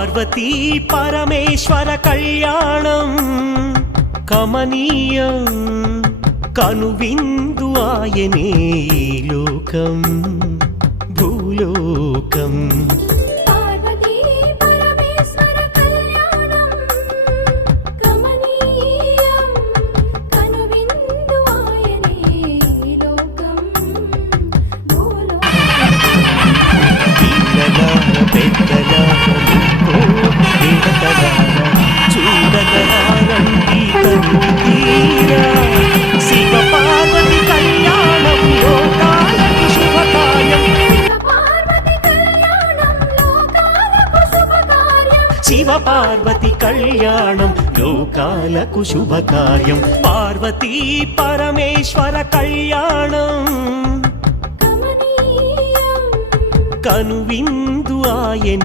పార్వతీ పరమేశ్వర కళ్యాణం కమనీయం కనువిందు ఆయనే ఈ లోకం భూలోకం శివ పార్వతి కళ్యాణం లోకాలకు శుభకార్యం పార్వతీ పరమేశ్వర కళ్యాణం కనువిందు ఆయనే